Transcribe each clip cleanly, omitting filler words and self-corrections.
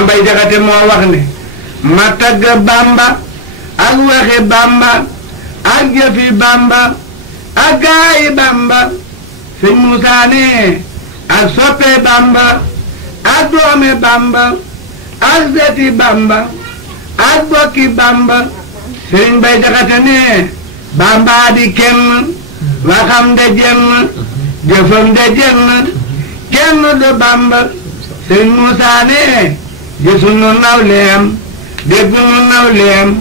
Mambay Jaxate moo wax ne ma tagg Bamba ak waxi Bamba ak jëfi Bamba ak gaayi Bamba sëñ Musaa ne ak soppe Bamba ak doome Bamba ak seti Bamba ak bokki Bamba sëñ Bay Jaxate ne Bamba di kenn waxam de jenn jëfam de jenn kenn du Bamba sëñ Musaa ne gisul nu nawleem déggu nu nawleem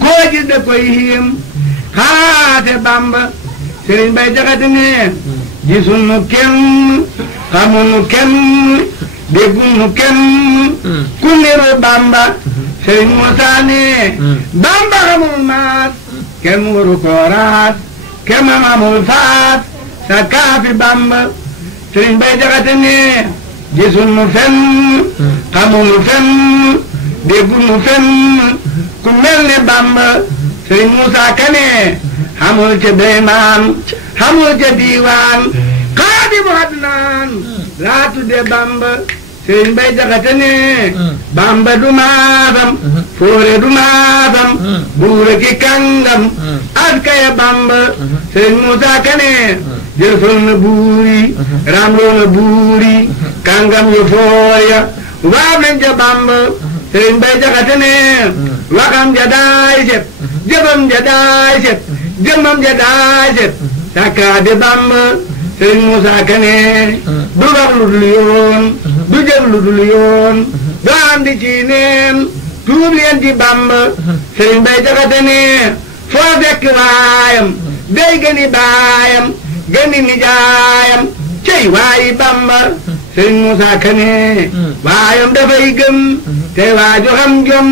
koo ji da koy hiim xaate Bamba sëñ Bay Jaxate ne gisul nu kenn xamul nu kenn déggu nu kenn ku niru Bamba sëñ Musaa ne Bamba xamul maas kenn waru koo raas kenn amul faas sa kaafi Bamba sëñ Bay Jaxate ne gisul nu fenn xamul nu fenn déggu nu fenn ku mel ne Bamba sëñ Musaa Ka ne xamul ca deymaan xamul ca diiwaan xaadimu adnaan laa tudde Bamba sëñ Bay Jaxate ne Bamba du maasam foore du maasam buure ki kàngam askaya Bamba sëñ Musaa Ka ne jëfal na buuri ramloo na buuri kàngam yu fooya waaw nañ ca Bamba sëñ Bay Jaxate ne waxam ja daay set jëfam ja daay set jëmmam ja daay set sakkaade Bamba sëñ Musaa Ka ne du wax lu dul yoon du jëf lu dul yoon du andi ci neen tuub leen ci Bamba sëñ Bay Jaxate ne foo fekk waayam day gëni baayam gëni nijaayam cey waayi Bamba sëñ Musaa Ka ne waayam dafay gëm te waaju xam jom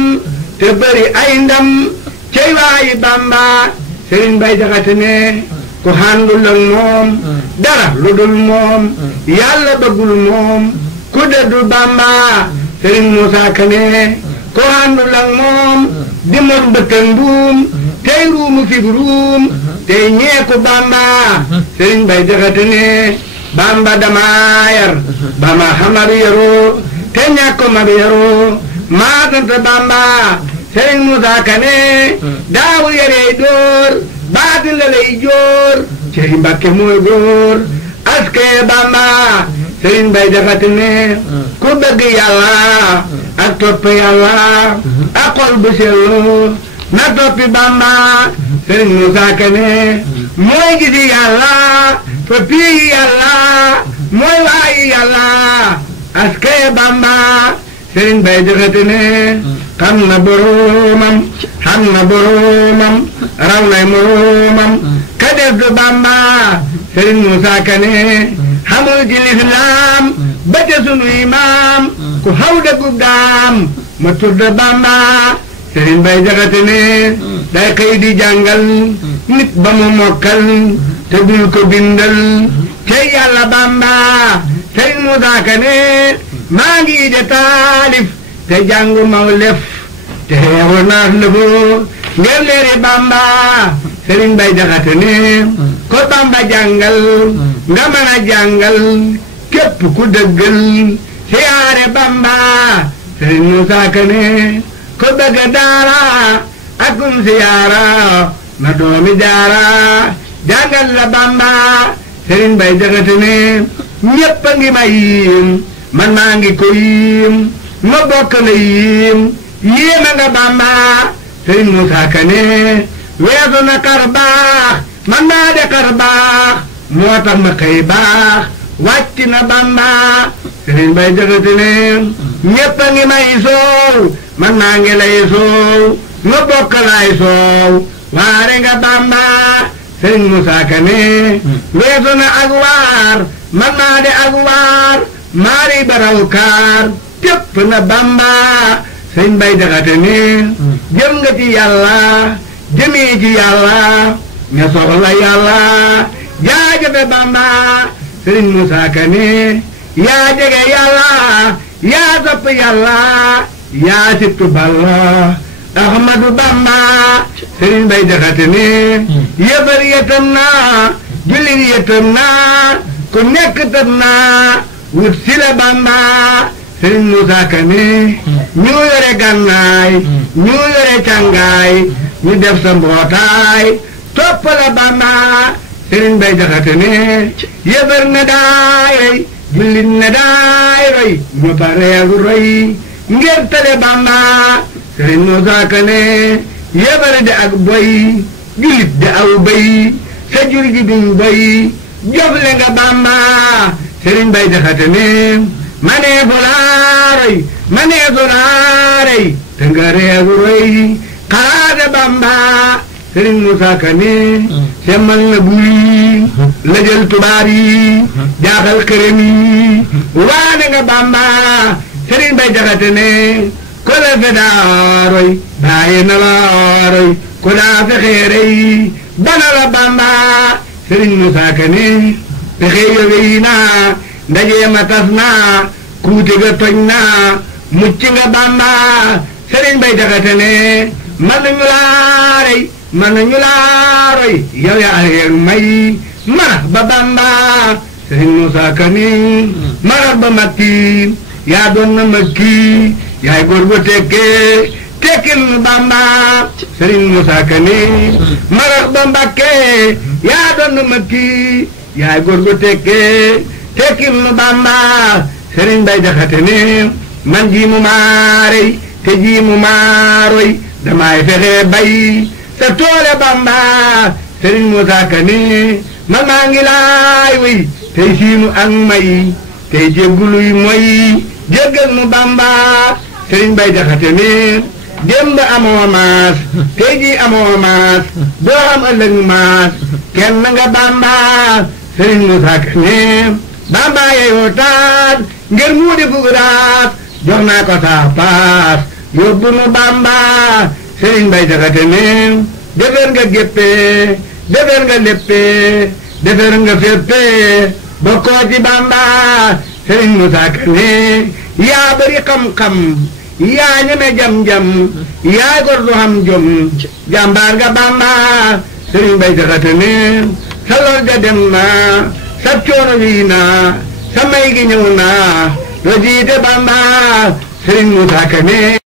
te bëri ay ndam cey waayi Bamba sëñ Bay Jaxate ne ku xàndul ak moom dara lu dul moom yàlla bëggul moom ku dëddu Bamba sëñ Musaa Ka ne ku xàndul ak moom di mos mbëkkal mbuum tey ruumu fig ruum tey ñeeku Bamba sëñ Bay Jaxate ne Bamba dama yar ba ma xamar yaroo te ñàkk mar yaroo maa sant Bamba sëñ Musaa Ka ne daawul yarey dóor baatin la lay jóor cey Mbàkke mooy góor askee Bamba sëñ Bay Jaxate ne ku bëgg yàlla ak topp yàlla ak xol bu sellu na toppi Bamba sëñ Musaa Ka ne mooy gisi yàlla fa pii yàlla mooy waayi yàlla askee Bamba sëñ Bay Jaxate ne xam na boroomam xam na boroomam raw nay moroomam ka def du Bamba sëñ Musaa Ka ne xamul ci lislaam ba ca sunuy maam ku xaw dëggub daam ma tudda Bamba sëñ Bay Jaxate ne day xëy di jàngal nit ba mu mokkal te dul ko bindal cey yàlla Bamba sëñ Musaa Ka ne maa ngi de taalif te jàngu maw lef te xeexu naas lëfoo ngir leeri Bamba sëriñ Bay Jaxate ne ko Bamba jàngal nga mën a jàngal képp ku dëggal siyaare Bamba sëriñ Musaa Ka ne ko bëgg daara akum siyaara na doomi jaara jàngal la Bamba sëriñ Bay Jaxate ne ñépp a ngi ma yiim man maa ngi ko yiim ma bokk la yiim yéema nga Bamba sëriñ Musaa Ka ne weesu na kar baax man maa de kar baax moo tax ma xëy baax wàcc na Bamba sëriñ Bay Jaxate ne ñépp a ngi may soow man maa ngi lay soow ma bokk laay soow waare nga Bamba sëriñ Musaa Ka ne weesu na ak waar man maa de ak waar maari baraw kaar tépp na Bamba sëriñ Bay Jaxate ne jëm nga ci yàlla jëmee ci yàlla nga soxla yàlla jaajëfe Bamba sëriñ Musaa Ka ne yaa jege yàlla yaa sopp yàlla yaa sittu Balla Ahmadu Bamba sëriñ Bay Jaxate ne yëfar yëtam naa jullit yëtam naa ku nekk tëm naa wut si la Bamba Sëriñ Musaa Ka ne ñoo yore gànnaay ñoo yore càngaay ñu def sa mbootaay topp la Bamba Sëriñ Bay Jaxate ne yëfër na daay roy jullit na daay roy ñu bareegu roy ngir tale Bamba Sëriñ Musaa Ka ne yëfër de ak boy jullit de aw bay sa jur gi duñ boy jofle nga Bamba Sëriñ Bay Jaxate ne maneefu laa roy maneefu laa roy te nga reegu roy xalaate Bamba Sëriñ Musaa Ka ne semmal na buy la jël tubaab yi jaaxal xërëm yi waane nga Bamba Sëriñ Bay Jaxate ne ko la fe daa roy bàyyi na la roy ko daa fexeere yi bana la Bamba Sëriñ Musaa Ka ne pexe yooyu yi naa ndaje ma tas naa kuute ga toj naa mucc nga Bamba Sëriñ Bay Jaxate ne man nañu laa rey man nañu laa roy yow yaa areer may marax ba Bamba Sëriñ Musaa Ka ni marax ba makki yaa doon na makki yaay góor ba tekkee tekkil nu Bamba Sëriñ Musaa Ka ni marax ba Mbakke yaa doon na makki yaay góor ba tekkee tekkil nu Bamba Sëriñ Bay Jaxate ne man ji mu maarey te ji mu maaroy damay fexe bay sa toole Bamba Sëriñ Musaa Ka ni man maa ngi laay wey tey siinu ak may tey jégguluy moy jéggal nu Bamba Sëriñ Bay Jaxate ni démb amoo maas tey ji amoo maas doo am ëllëg maas kenn nga Bamba Sëriñ Musaa Ka ni Bamba yeyoo taas ngir mu di fuguraas jox naa ko saa paas yóbbu nu Bamba Sëriñ Bay Jaxate ne defar nga géppee defar nga léppee defar nga féppee bokkoo ci Bamba Sëriñ Musaa Ka ne yaa bari xam-xam yaa ñeme jam-jam yaa gor du xam jom jàmbaar nga Bamba Sëriñ Bay Jaxate ne sa lor ja dem na sa coono wii na sa may gi ñëw na doo jiite Bamba Sëriñ Musaa Ka ne